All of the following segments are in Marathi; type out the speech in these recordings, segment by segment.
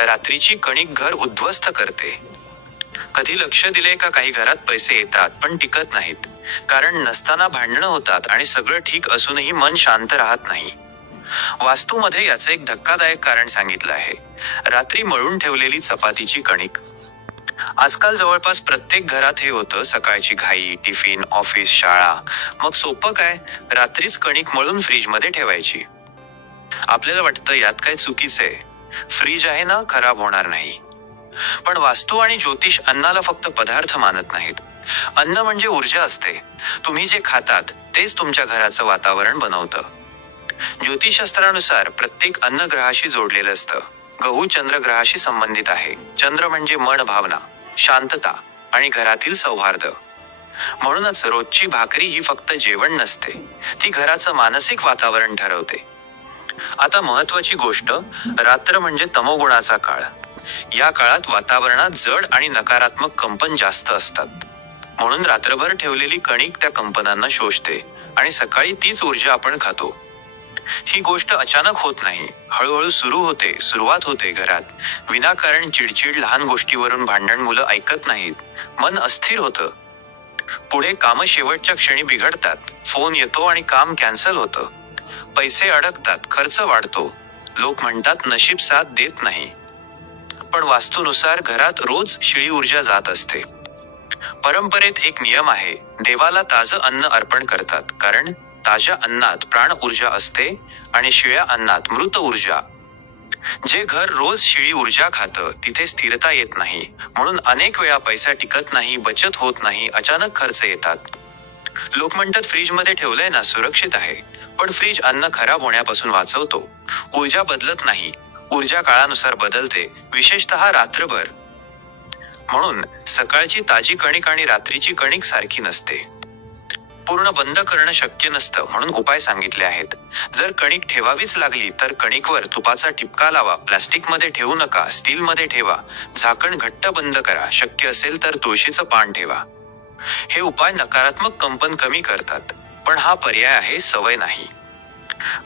रात्रीची कणिक घर उद्ध्वस्त करते. कधी लक्ष दिले का काही घरात पैसे येतात पण टिकत नाहीत, कारण नसताना भांडणं होतात आणि सगळं ठीक असूनही मन शांत राहत नाही. वास्तूमध्ये याचं एक धक्कादायक कारण सांगितलं आहे. रात्री मळून ठेवलेली चपातीची कणिक. आजकाल जवळपास प्रत्येक घरात हे होतं. सकाळची घाई, टिफिन, ऑफिस, शाळा. मग सोपं काय, रात्रीच कणिक मळून फ्रीजमध्ये ठेवायची. आपल्याला वाटतं यात काय चुकीचंय, फ्रीज आहे ना, खराब होणार नाही. पण वास्तू आणि ज्योतिष अन्नाला फक्त पदार्थ मानत नाहीत. अन्न म्हणजे ऊर्जा असते. तुम्ही जे खातात तेच तुमच्या घराचं वातावरण बनवतं. ज्योतिषशास्त्रानुसार प्रत्येक अन्न ग्रहाशी जोडलेलं असतं. गहू चंद्रग्रहाशी संबंधित आहे. चंद्र म्हणजे मन, भावना, शांतता आणि घरातील सौहार्द. म्हणूनच रोजची भाकरी ही फक्त जेवण नसते, ती घराचं मानसिक वातावरण ठरवते. आता महत्वाची गोष्ट, रात्र म्हणजे तमोगुणाचा काळ. या काळात वातावरणात जड आणि नकारात्मक कंपन जास्त असतात. म्हणून रात्रभर ठेवलेली कणिक त्या कंपनांना शोषते आणि सकाळी तीच ऊर्जा आपण खातो. ही गोष्ट अचानक होत नाही, हळूहळू सुरुवात होते घरात. विनाकारण चिडचिड, लहान गोष्टीवरून भांडण, मुलं ऐकत नाहीत, मन अस्थिर होतं. पुढे कामं शेवटच्या क्षणी बिघडतात, फोन येतो आणि काम कॅन्सल होतं. पैसे अडकतात, खर्च वाढतो. लोक म्हणतात नशीब साथ देत नाही. पण वास्तूनुसार घरात रोज शिळी ऊर्जा जात असते. परंपरेत एक नियम आहे, देवाला ताजं अन्न अर्पण करतात, कारण ताज्या अन्नात प्राण ऊर्जा असते आणि शिळ्या अन्नात मृत ऊर्जा. जे घर रोज शिळी ऊर्जा खातं तिथे स्थिरता येत नाही. म्हणून अनेक वेळा पैसा टिकत नाही, बचत होत नाही, अचानक खर्च येतात. लोक म्हणतात फ्रीजमध्ये ठेवलंय ना, सुरक्षित आहे. पण फ्रीज अन्न खराब होण्यापासून वाचवतो, ऊर्जा बदलत नाही. ऊर्जा काळानुसार बदलते, विशेषतः रात्रभर. म्हणून सकाळची ताजी कणिक आणि रात्रीची कणिक सारखी नसते. पूर्ण बंद करणं शक्य नसतं, म्हणून उपाय सांगितले आहेत. जर कणिक ठेवावीच लागली तर कणिकवर तुपाचा ठिपका लावा. प्लास्टिकमध्ये ठेवू नका, स्टीलमध्ये ठेवा. झाकण घट्ट बंद करा. शक्य असेल तर तुळशीचं पान ठेवा. हे उपाय नकारात्मक कंपन कमी करतात. पण हा पर्याय आहे, सवय नाही.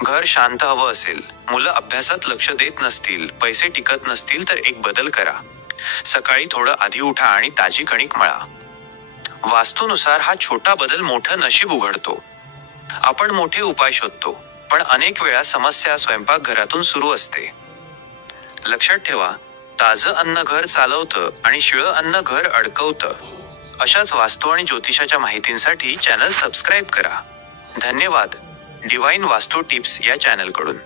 घर शांत हवं असेल, मुलं अभ्यासात लक्ष देत नसतील, पैसे टिकत नसतील तर एक बदल करा. सकाळी थोडं आधी उठा आणि ताजी कणिक मळा. वास्तूनुसार हा छोटा बदल मोठं नशीब उघडतो. आपण मोठे उपाय शोधतो, पण अनेक वेळा समस्या स्वयंपाकघरातून सुरू असते. लक्षात ठेवा, ताजं अन्न घर चालवतं आणि शिळं अन्न घर अडकवतं. अशाच वास्तू आणि ज्योतिषाच्या माहितींसाठी चॅनल सबस्क्राईब करा. धन्यवाद. डिवाइन वास्तू टिप्स या चॅनलकडून.